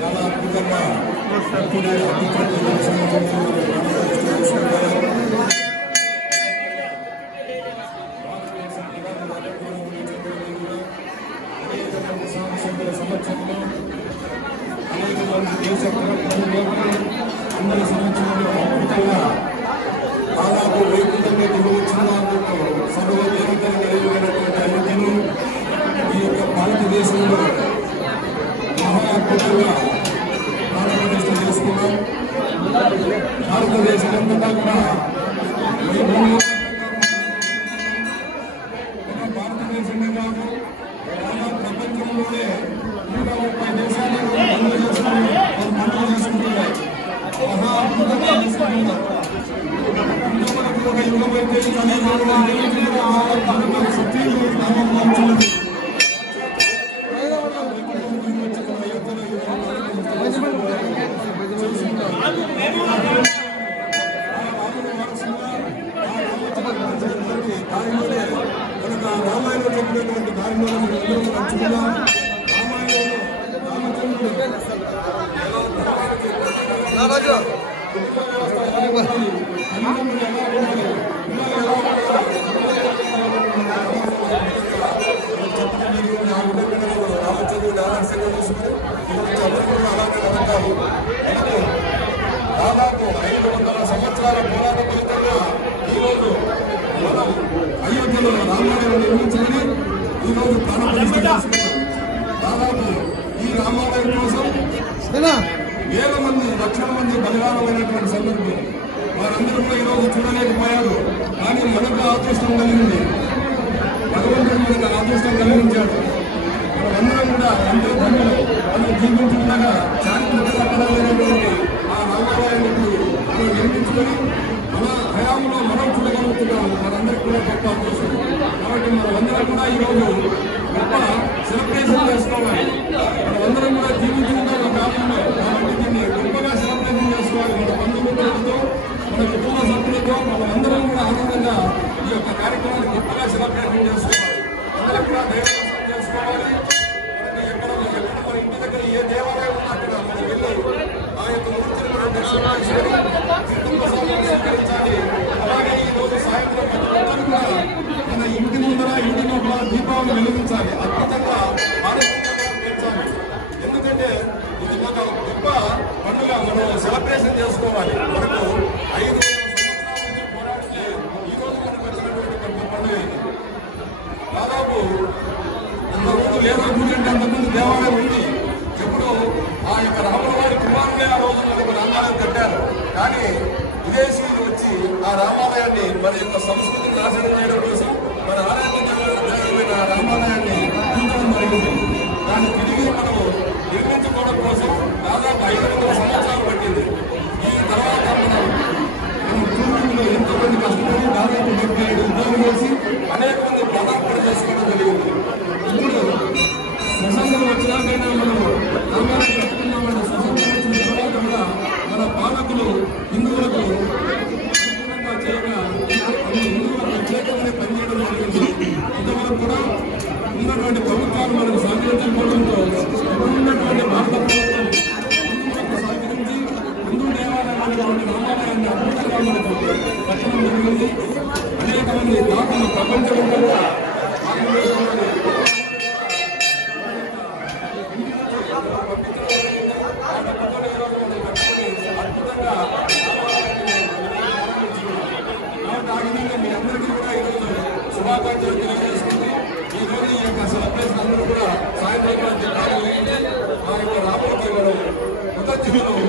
చాలా అద్భుతంగా సంవత్సరంలో అనేక మంది దేశ అందరి సంవత్సరంలో అద్భుతంగా దాదాపు వైకుంఠంగా నిర్వహించిన సర్వదేవతలు కలిగినటువంటి అయోధ్యను ఈ యొక్క భారతదేశంలో మహా అద్భుతంగా ప్రారంభ చేసుకున్నాం. భారతదేశమంతటా కూడా భారతదేశమే కాదు ప్రపంచంలోనే 130 దేశాలు పండుగ చేసుకుంటున్నాయి. మహా అద్భుతంగా చేసుకుంటున్నారు. ఒక యుగం అయితే రామాయణంలో చెప్పినటువంటి దారిలో నడుచుకున్నాం. దాదాపు 500 సంవత్సరాల పోరాట ఫలితంగా ఈరోజు మనం అయోధ్యలో రామాలయం నిర్మించుకుని ఈరోజు ప్రారంభించుకున్నాం. దాదాపు ఈ రామాలయం కోసం వేల మంది లక్షల మంది బలిదానమైనటువంటి సందర్భం వారందరూ కూడా ఈరోజు చూడలేకపోయారు. కానీ మనకు అదృష్టం కలిగింది. భగవంతుడు మనకు అదృష్టం కలిగించాడు. మనమందరం కూడా ఎంతో ధన్యులు. మనం జీవించుకుండగా చారిత్రక కట్టడమైనటువంటి ఆ రామాలయాన్ని మనం నిర్మించుకొని మన హయాంలో మనం చూడగలుగుతున్నాము. మనందరికీ కూడా గొప్ప అదృష్టం. కాబట్టి మనమందరం కూడా ఈరోజు గొప్ప సెలబ్రేషన్ చేసుకోవాలి. మనమందరం కూడా జీవించుకున్న కాలంలో దీన్ని గొప్పగా సెలబ్రేషన్ చేసుకోవాలి. మన బంధుమిత్రులతో మన కుటుంబ సభ్యులతో మనమందరం కూడా ఆనందంగా ఈ యొక్క కార్యక్రమాన్ని గొప్పగా సెలబ్రేషన్ చేసుకోవాలి. అందరం కూడా దేవాలయం చేసుకోవాలి. ఎక్కడ మన ఇంటి దగ్గర ఏ దేవాలయం ఉన్నా కూడా మనం వెళ్ళి ఆ యొక్క మూర్తులను దర్శనం చేసుకొని కుటుంబ సభ్యులను స్వీకరించాలి. అలాగే ఈ రోజు సాయంత్రం అందరూ కూడా మన ఇంటి ముందర ఇంటి లోపల దీపావళి వెలిగించాలి. అద్భుతంగా పెంచాలి. ఎందుకంటే ఇది ఒక గొప్ప పండుగ. మనం సెలబ్రేషన్ చేసుకోవాలి. మనకు 500 సంవత్సరాల నుంచి పోరాడితే ఈ రోజు మనకు వచ్చినటువంటి గొప్ప పండుగ ఇది. దాదాపు అంతకుముందు లేదా గురించి అంతకుముందు దేవాలయం ఉంది. ఎప్పుడు ఆ యొక్క రాముల వారి కుమారుడే ఆ రోజు మనకు రామాలయం కట్టారు. కానీ విదేశీయులు వచ్చి ఆ రామాలయాన్ని మన యొక్క సంస్కృతిని నాశనం చేయడం కోసం మన ఆలయమైన రామాలయాన్ని పూజడం జరిగింది. దాన్ని తిరిగి మనము నిర్మించుకోవడం కోసం దాదాపు 500 సంవత్సరాలు పట్టింది. ఈ తర్వాత మనం పూర్వీకులు ఎంతో మంది కష్టపడి దాదాపు 75 ఉద్యోగం చేసి అనేక మంది పదార్పణ చేసుకోవడం జరిగింది. ఇప్పుడు స్వతంత్రం వచ్చినాకైనా మనం రామాలయం కట్టుకున్నామని స్వతంత్రం వచ్చిన తర్వాత కూడా మన పాలకులు హిందువులకు చేయగా హిందువులకు ప్రత్యేకంగానే పనిచేయడం జరిగింది. ఇంతవరకు కూడా ఉన్నటువంటి ప్రభుత్వాలు మనకు సహకరించకపోవడంతో ఉన్నటువంటి భారత ప్రభుత్వం హిందువులకు సహకరించి హిందూ దేవాలయాన్ని రామాలయాన్ని అద్భుతంగా మనకు కట్టడం జరిగింది. అనేక మంది దాతలు ప్రపంచవ్యాప్తంగా మీ అందరికీ కూడా ఈరోజు శుభాకాంక్షలు తెలియజేస్తుంది. ఈ రోజు ఈ యొక్క సెలబ్రేషన్ అందరూ కూడా సాయంత్రం ఆ యొక్క రాబోతున్నారు కృతజ్ఞతలు